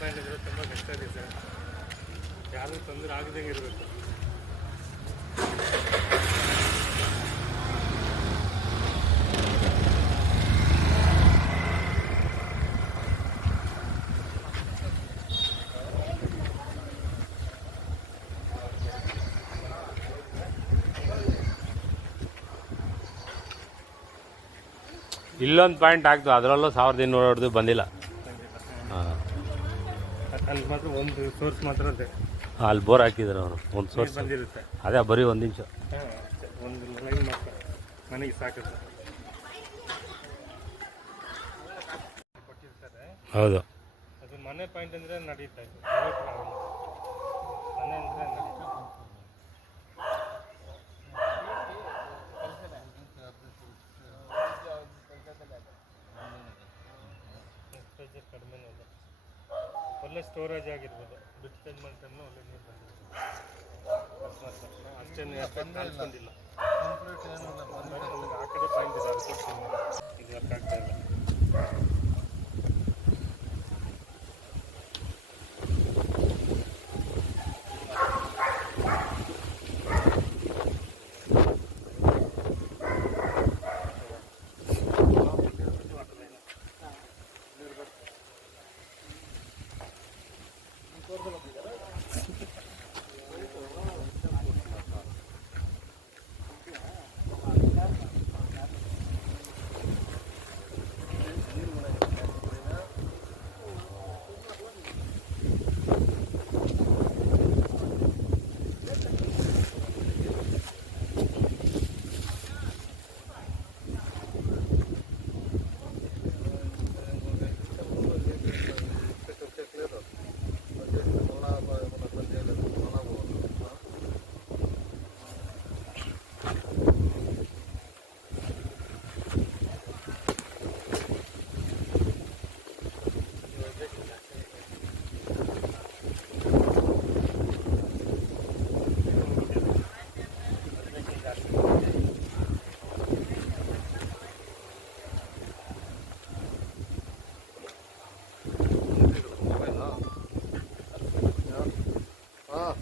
Point ಇದ್ರೆ ತುಂಬ ಕಷ್ಟ ಇದೆ ಸರ್. ಯಾರು ತೊಂದರೆ ಆಗದಂಗೆ ಇರಬೇಕು. ಇಲ್ಲೊಂದು ಪಾಯಿಂಟ್ ಆಗ್ತು, ಅದರಲ್ಲೂ 1200 ಹೊಡೆದು ಬಂದಿಲ್ಲ. ಹಾಂ, ಅಲ್ಲಿ ಮಾತ್ರ ಒಂದು ಸೋರ್ಸ್ ಮಾತ್ರ ಇದೆ. ಅಲ್ಲಿ ಬೋರ್ ಹಾಕಿದ್ರು ಅವರು, ಒಂದು ಸೋರ್ಸ್ ಬಂದಿರುತ್ತೆ. ಅದೇ ಬರೀ 1 ಇಂಚು. ಹಾಂ, ಅಷ್ಟೇ, ಒಂದು ಲೈನ್ ಮಾತ್ರ ನನಗೆ ಸಾಕುತ್ತೆ. ಕೊಟ್ಟಿರ್ತಾರೆ. ಹೌದು, ಅದು ಮನೆ ಪಾಯಿಂಟ್ ಅಂದರೆ ನಡೀತಾ ಇದೆ. ಮನೆ ಅಂದರೆ ನಡೀತಾ ಪ್ರೆಷರ್ ಕಡಿಮೆನೇ ಇದೆ. ಒಳ್ಳೆ ಸ್ಟೋರೇಜ್ ಆಗಿರ್ಬೋದು. ಬಿಟ್ ಚೇಂಜ್ ಮಾಡ್ಕೊಂಡು ಒಳ್ಳೆ ನೀರು ಬಂದಿದೆ. ಅಷ್ಟೇನು ಅನ್ಕೊಂಡಿಲ್ಲ. ಆ ಕಡೆ ಪಾಯಿಂಟ್ ಇದೆ, ಇದು ವರ್ಕ್ ಆಗ್ತಾ ಇಲ್ಲ.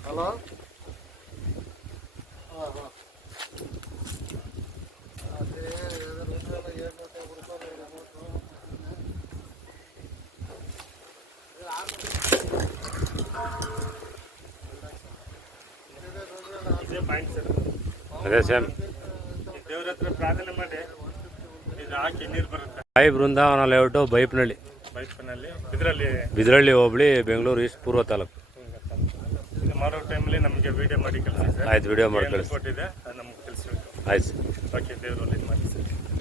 ಹಲೋ, ಇದೇ ಪಾಯಿಂಟ್ ಸರ್. ಅದೇ ಸೇಮ್. ದೇವ್ರ ಹತ್ರ ಪ್ರಾರ್ಥನೆ ಮಾಡಿ ಇದು ಹಾಕಿ ನೀರು ಬರುತ್ತೆ. ಸಾಯಿ ಬೃಂದಾವನ ಲೇಔಟು, ಬೈಪ್ನಳ್ಳಿ, ಇದರಲ್ಲಿ ಬಿದ್ರಳ್ಳಿ ಹೋಬಳಿ, ಬೆಂಗಳೂರು ಈಸ್ಟ್ ಪೂರ್ವ ತಾಲೂಕು. ಇದು ಮಾಡೋ ಟೈಮಲ್ಲಿ ನಮಗೆ ವಿಡಿಯೋ ಮಾಡಿ ಕಳಿಸಿ ಸರ್. ಆಯ್ತು, ವಿಡಿಯೋ ಮಾಡಿ ಕಳಿಸಿ. ಕೊಟ್ಟಿದೆ, ಅದು ನಮ್ಗೆ ತಿಳಿಸ್ಬೇಕು. ಆಯ್ತು. ಓಕೆ, ದೇವರು ಒಳ್ಳೇದು ಮಾಡಿ ಸರ್.